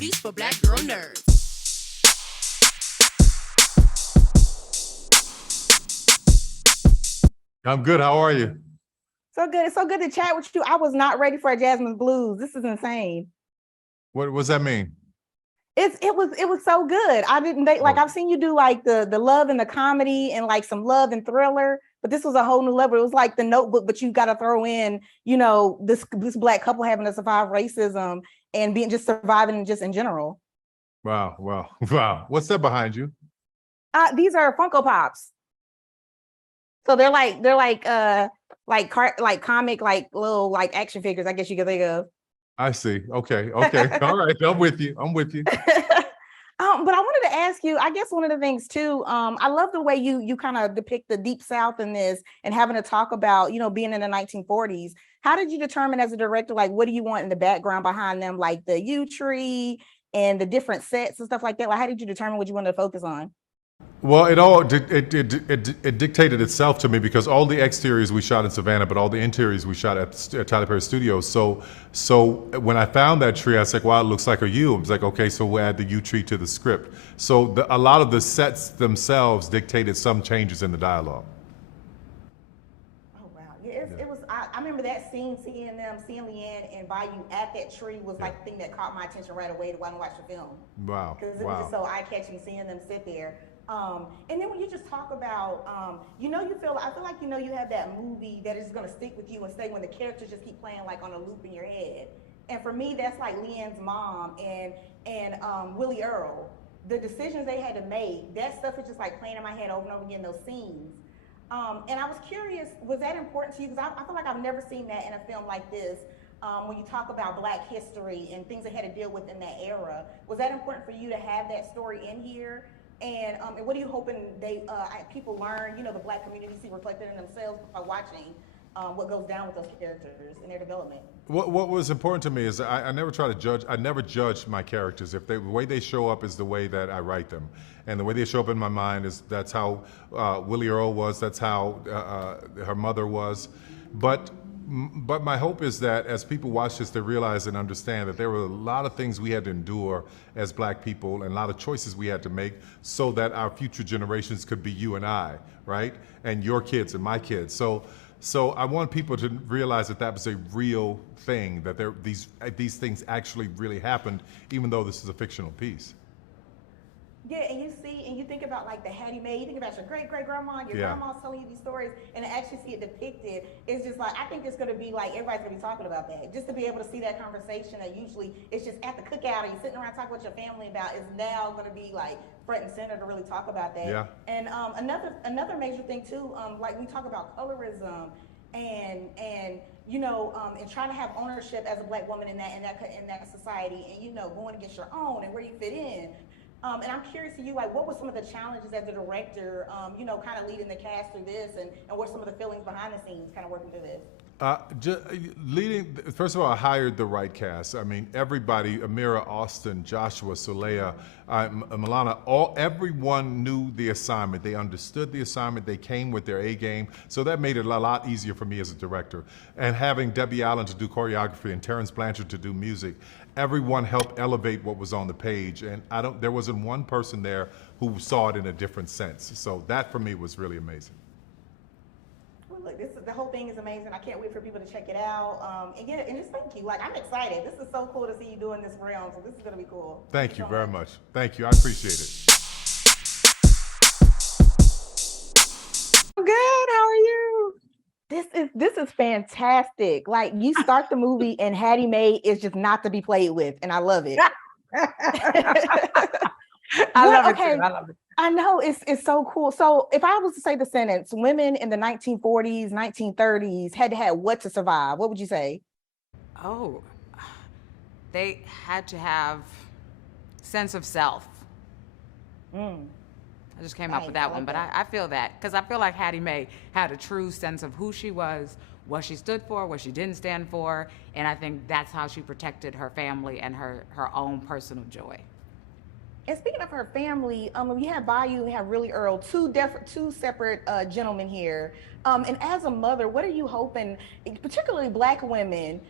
movies for black girl nerds. I'm good. How are you? So good. It's so good to chat with you. I was not ready for a Jazzman's Blues. This is insane. What does that mean? It was so good. I didn't like I've seen you do like the love and the comedy and like some love and thriller, but this was a whole new level. It was like The Notebook, but you got to throw in, this black couple having to survive racism and being just surviving just in general. Wow. Wow. What's that behind you? These are Funko Pops. So they're like comic, like little like action figures, I guess you could think of. I see. Okay. All right. I'm with you. But I wanted to ask you, I guess one of the things too, I love the way you kind of depict the Deep South in this and having to talk about, being in the 1940s. How did you determine as a director, like, what do you want in the background behind them, like the yew tree and the different sets and stuff like that? Like, how did you determine what you wanted to focus on? Well, it dictated itself to me because all the exteriors we shot in Savannah, but all the interiors we shot at Tyler Perry Studios. So when I found that tree, I was like, "Wow, it looks like a yew." I was like, "Okay, so we'll add the yew tree to the script." So a lot of the sets themselves dictated some changes in the dialogue. Oh wow, yeah, it was. I remember that scene, seeing Leanne and Bayou at that tree was like the thing that caught my attention right away to want to watch the film. Wow. Because it was just so eye catching seeing them sit there. And then when you just talk about, I feel like you have that movie that is going to stick with you and stay when the characters just keep playing like on a loop in your head. And for me, that's like Leanne's mom and Willie Earl. The decisions they had to make, that stuff is just like playing in my head over and over again, those scenes. And I was curious, was that important to you? Because I feel like I've never seen that in a film like this. When you talk about Black history and things they had to deal with in that era, was that important for you to have that story in here? And what are you hoping people learn, the Black community see reflected in themselves by watching what goes down with those characters and their development? What was important to me is I never try to judge. I never judge my characters. If the way they show up is the way that I write them, and the way they show up in my mind that's how Willie Earl was. That's how her mother was, but my hope is that as people watch this, they realize and understand that there were a lot of things we had to endure as Black people and a lot of choices we had to make so that our future generations could be you and I, right? And your kids and my kids. So I want people to realize that was a real thing, that these things actually really happened, even though this is a fictional piece. Yeah, and you think about like the Hattie Mae, you think about your great-great-grandma, your grandma's telling you these stories, and to actually see it depicted, it's just like, I think it's gonna be like, everybody's gonna be talking about that. Just to be able to see that conversation that usually it's just at the cookout or you're sitting around talking with your family about is now gonna be like front and center to really talk about that. Yeah. And another major thing too, like we talk about colorism and trying to have ownership as a Black woman in that society, and going against your own and where you fit in. And I'm curious to you, like, what were some of the challenges as a director, kind of leading the cast through this, and what are some of the feelings behind the scenes, kind of working through this? First of all, I hired the right cast. I mean, everybody, Amirah, Austin, Joshua, Solea, Milana, everyone knew the assignment. They understood the assignment. They came with their A game. So that made it a lot easier for me as a director. And having Debbie Allen to do choreography and Terrence Blanchard to do music, everyone helped elevate what was on the page. And there wasn't one person there who saw it in a different sense. So that for me was really amazing. Look, the whole thing is amazing. I can't wait for people to check it out. And just thank you. Like, I'm excited. This is so cool to see you doing this realm. So this is gonna be cool. Thank you very much. Thank you. I appreciate it. I'm good. How are you? This is fantastic. Like, you start the movie and Hattie Mae is just not to be played with, and I love it. I love it too. I love it. I know it's so cool. So if I was to say the sentence, women in the 1940s, 1930s had to have what to survive, what would you say? Oh, they had to have sense of self. I just came up with that one, but I feel that because I feel like Hattie Mae had a true sense of who she was, what she stood for, what she didn't stand for, and I think that's how she protected her family and her own personal joy. And speaking of her family, we have Bayou, we have Willie Earl, two separate gentlemen here. And as a mother, what are you hoping, particularly Black women,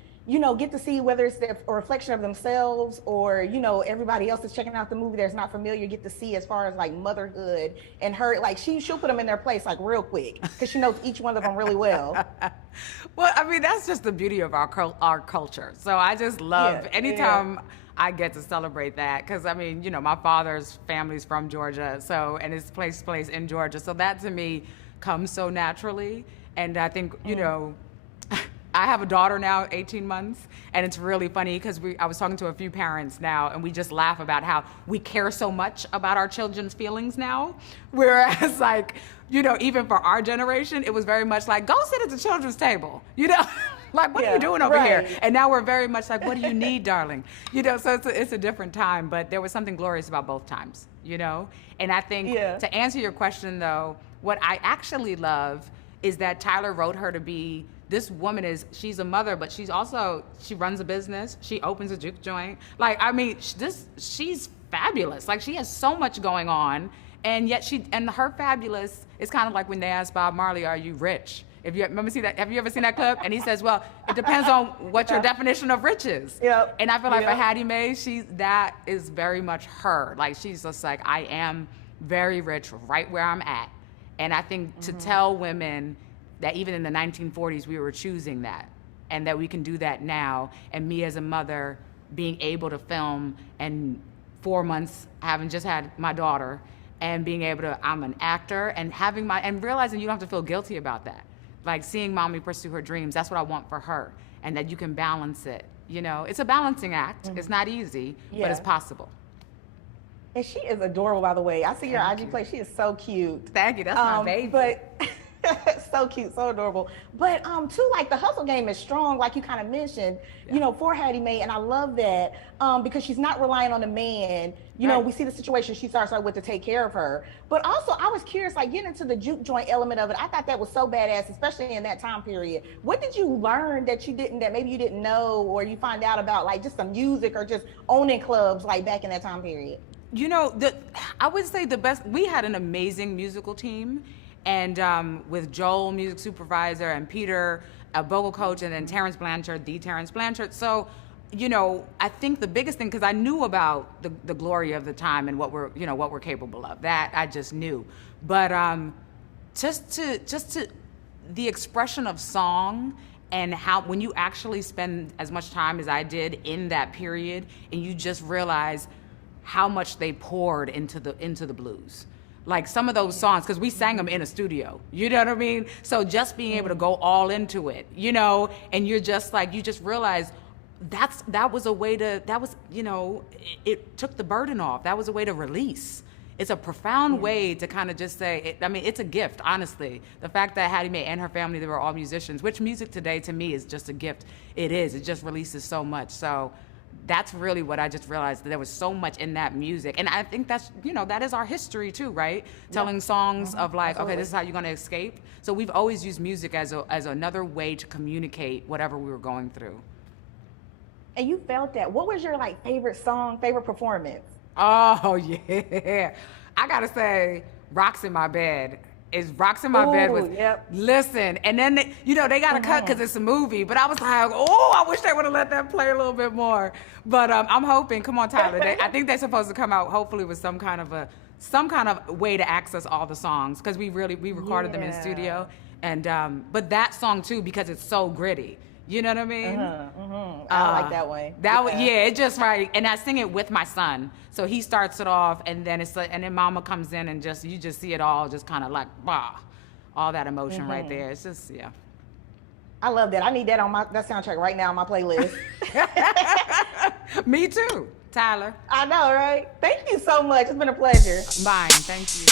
get to see whether it's a reflection of themselves or, everybody else is checking out the movie that's not familiar, get to see as far as like motherhood and her, like she'll put them in their place like real quick because she knows each one of them really well. Well, I mean, that's just the beauty of our culture. So I just love anytime I get to celebrate that because, I mean, my father's family's from Georgia, so, and his place in Georgia. So that to me comes so naturally. And I think, I have a daughter now, 18 months, and it's really funny because I was talking to a few parents now, and we just laugh about how we care so much about our children's feelings now. Whereas, like, even for our generation, it was very much like, go sit at the children's table, like, what are you doing over here? And now we're very much like, what do you need, darling? So it's a different time, but there was something glorious about both times, And I think to answer your question, though, what I actually love is that Tyler wrote her to be. This woman she's a mother, but she runs a business. She opens a juke joint. Like, I mean, she's fabulous. Like, she has so much going on, and yet her fabulous is kind of like when they asked Bob Marley, "Are you rich?" Have you ever seen that clip? And he says, "Well, it depends on what your definition of rich is." Yep. And I feel like for Hattie Mae, that is very much her. Like, she's just like, I am very rich, right where I'm at, and I think to tell women that even in the 1940s, we were choosing that, and that we can do that now. And me as a mother being able to film, and 4 months having just had my daughter, and being able to, I'm an actor, and and realizing you don't have to feel guilty about that. Like, seeing mommy pursue her dreams, that's what I want for her, and that you can balance it. It's a balancing act. It's not easy, but it's possible. And she is adorable, by the way. I see your IG play. She is so cute. Thank you. That's my baby. But so cute, so adorable. But too, like, the hustle game is strong, like you kind of mentioned, for Hattie Mae, and I love that because she's not relying on a man. We see the situation she starts out with to take care of her. But also, I was curious, like, getting into the juke joint element of it. I thought that was so badass, especially in that time period. What did you learn that maybe you didn't know, or you find out about, like, just the music or just owning clubs, like, back in that time period? I would say we had an amazing musical team. And with Joel, music supervisor, and Peter, a vocal coach, and then Terrence Blanchard. So, I think the biggest thing, because I knew about the glory of the time and what we're capable of. That I just knew. But just to the expression of song, and how when you actually spend as much time as I did in that period, and you just realize how much they poured into the blues. Like, some of those songs, because we sang them in a studio, you know what I mean? So just being able to go all into it, and you're just like, you just realize that was a way to, it took the burden off. That was a way to release. It's a profound way to kind of just say, it's a gift, honestly. The fact that Hattie Mae and her family, they were all musicians, which music today to me is just a gift. It just releases so much. So that's really what I just realized, that there was so much in that music. And I think that's, that is our history too, right? Telling songs of like, absolutely. Okay, this is how you're going to escape. So we've always used music as another way to communicate whatever we were going through. And you felt that. What was your favorite song, favorite performance? Oh, yeah. I got to say, Rocks in My Bed. Rocks in My Bed was, listen, and then, they got to cut because it's a movie, but I was like, I wish they would have let that play a little bit more. But I'm hoping, come on, Tyler, I think they're supposed to come out hopefully with some kind of way to access all the songs, because we recorded them in the studio, and but that song too, because it's so gritty. You know what I mean? I like that one. It's just right. And I sing it with my son. So he starts it off, and then and then Mama comes in, and you just see it all just kind of like, all that emotion right there. It's just, I love that. I need that on that soundtrack right now on my playlist. Me too, Tyler. I know, right? Thank you so much. It's been a pleasure. Mine. Thank you.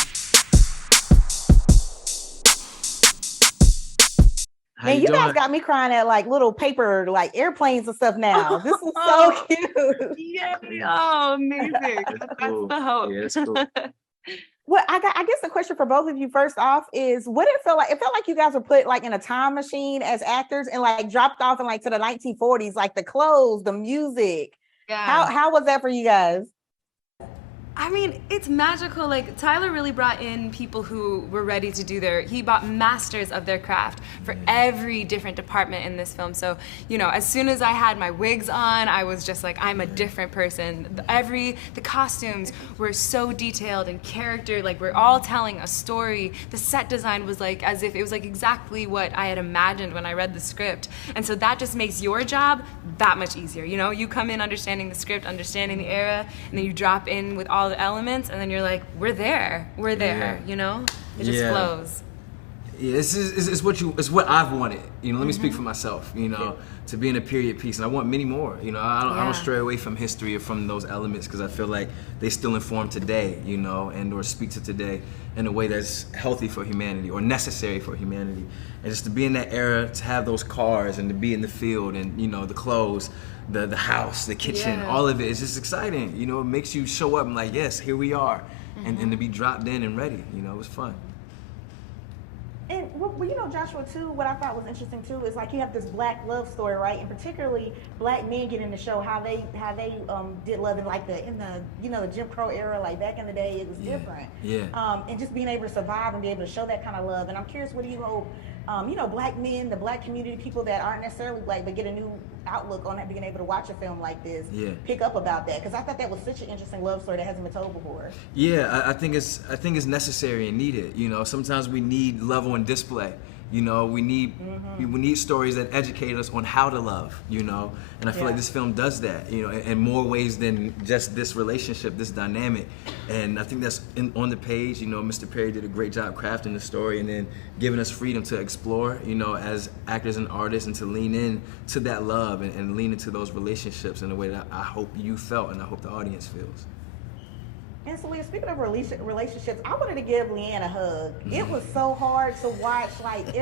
And you guys got me crying at little paper airplanes and stuff now. This is so cute. Yeah. Oh, amazing. That's cool. The hope. Yeah, that's cool. Well, I guess the question for both of you first off is, what did it feel like? It felt like you guys were put in a time machine as actors and dropped off in to the 1940s, the clothes, the music. Yeah. How was that for you guys? I mean, it's magical. Like, Tyler really brought in people who were ready to do he brought masters of their craft for every different department in this film. So, you know, as soon as I had my wigs on, I was just like, I'm a different person. The costumes were so detailed and character, like, we're all telling a story. The set design was like, as if it was like exactly what I had imagined when I read the script. And so that just makes your job that much easier. You know, you come in understanding the script, understanding the era, and then you drop in with all the elements, and then you're like, we're there, you know? It just flows. Yeah, it's what I've wanted. You know, let me speak for myself, you know, to be in a period piece, and I want many more. You know, I don't stray away from history or from those elements, because I feel like they still inform today, you know, and or speak to today in a way that's healthy for humanity or necessary for humanity. And just to be in that era, to have those cars and to be in the field and, you know, the clothes, the house, the kitchen, all of it is just exciting. You know, it makes you show up and like, yes, here we are. And to be dropped in and ready, you know, it was fun. And well, you know, Joshua, too, what I thought was interesting too is like you have this black love story, right? And particularly black men get in the show, how they did love in like the you know, the Jim Crow era, like back in the day, it was different. Yeah. And just being able to survive and be able to show that kind of love. And I'm curious, what do you hope, you know, black men, the black community, people that aren't necessarily black but get a new outlook on that, being able to watch a film like this, pick up about that? Because I thought that was such an interesting love story that hasn't been told before. Yeah, I think it's necessary and needed. You know, sometimes we need love on display. You know, we need stories that educate us on how to love, you know, and I feel like this film does that, you know, in more ways than just this relationship, this dynamic. And I think that's on the page. You know, Mr. Perry did a great job crafting the story and then giving us freedom to explore, you know, as actors and artists, and to lean in to that love and lean into those relationships in a way that I hope you felt and I hope the audience feels. And Solea, speaking of relationships, I wanted to give Leanne a hug. It was so hard to watch, like,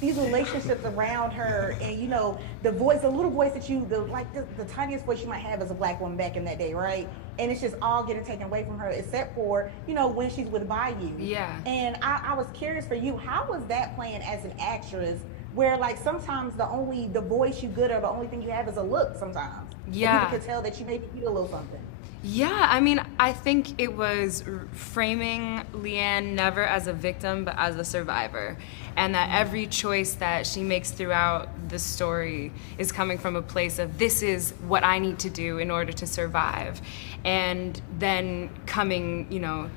these relationships around her, and you know, the little voice that the tiniest voice you might have as a black woman back in that day, right? And it's just all getting taken away from her, except for, you know, when she's with Bayou. Yeah. And I was curious for you, how was that playing as an actress, where like sometimes the voice you good or the only thing you have is a look sometimes. Yeah. And people can tell that you maybe need a little something. Yeah, I mean, I think it was framing Leanne never as a victim, but as a survivor. And that every choice that she makes throughout the story is coming from a place of, this is what I need to do in order to survive. And then coming, you know,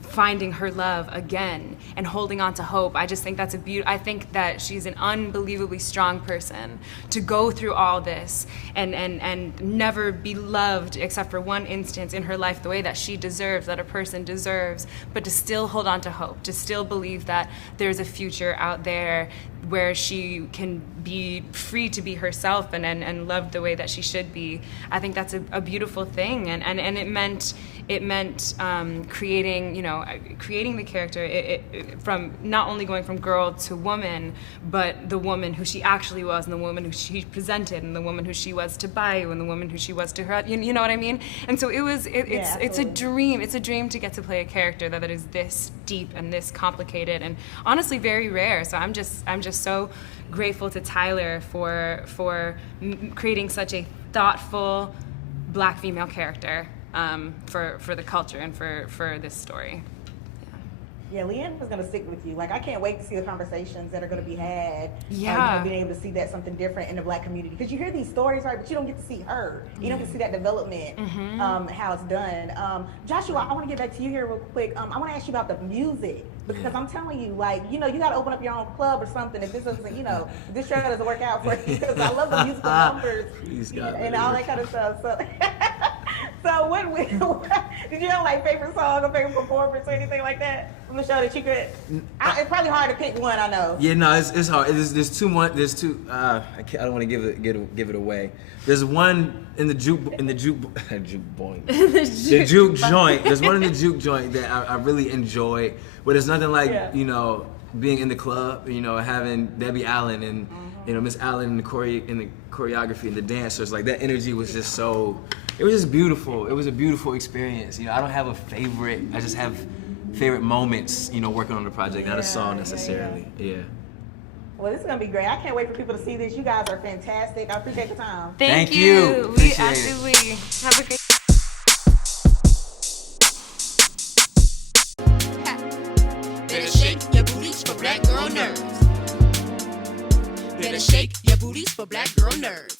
finding her love again and holding on to hope. I just think that's I think that she's an unbelievably strong person to go through all this and never be loved except for one instance in her life the way that she deserves, that a person deserves, but to still hold on to hope, to still believe that there's a future out there where she can be free to be herself and loved the way that she should be. I think that's a beautiful thing, and it meant creating the character from not only going from girl to woman, but the woman who she actually was, and the woman who she presented, and the woman who she was to Bayou, and the woman who she was to her. You know what I mean? And so it's a dream. It's a dream to get to play a character that is this deep and this complicated, and honestly very rare. So I'm just so grateful to Tyler for creating such a thoughtful black female character for the culture and for this story. Yeah, Leanne was going to stick with you. Like, I can't wait to see the conversations that are going to be had. Yeah. Being able to see that something different in the black community. Because you hear these stories, right, but you don't get to see her. You don't get to see that development, how it's done. Joshua, I want to get back to you here real quick. I want to ask you about the music. Because I'm telling you, like, you know, you got to open up your own club or something if this doesn't, you know, if this show doesn't work out for you. Because I love the musical numbers and all that kind of stuff. So, did you have like favorite song or favorite performance or anything like that from the show that you could? It's probably hard to pick one, I know. Yeah, no, it's hard. There's two. I don't want to give it away. There's one in the juke joint. There's one in the juke joint that I really enjoy. But there's nothing like you know, being in the club, you know, having Debbie Allen and you know, Miss Allen in the choreography and the dancers. Like, that energy was just so. It was just beautiful. It was a beautiful experience. You know, I don't have a favorite. I just have favorite moments, you know, working on the project, not a song necessarily. Yeah. Well, this is going to be great. I can't wait for people to see this. You guys are fantastic. I appreciate the time. Thank you. We absolutely have a great shake your booties for black girl nerds.